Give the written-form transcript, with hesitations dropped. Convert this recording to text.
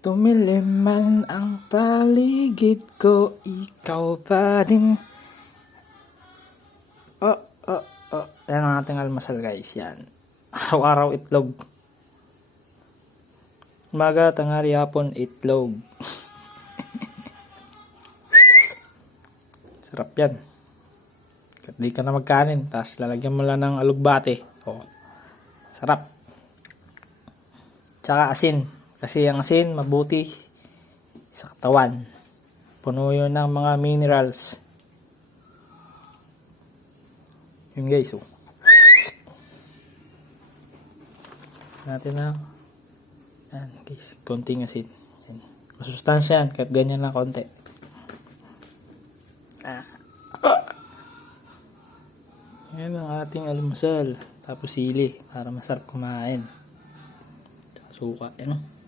Tumilim man ang paligid ko, ikaw pa din. Yan ang ating almasal, guys. Yan. Araw-araw itlog. Umaga, tanghali, hapon, itlog. Sarap yan. Kahit di ka na magkanin, tapos lalagyan mo lang ng alugbate. Sarap. Tsaka asin. Kasi ang asin, mabuti sa katawan. Puno yun ng mga minerals. Yun, guys. Natin na. Yan, guys. Konting asin. Yan. Masustansya yan. Kahit ganyan lang konti. Yan ang ating almusal. Tapos sili. Para masarap kumain. Suka. Yan.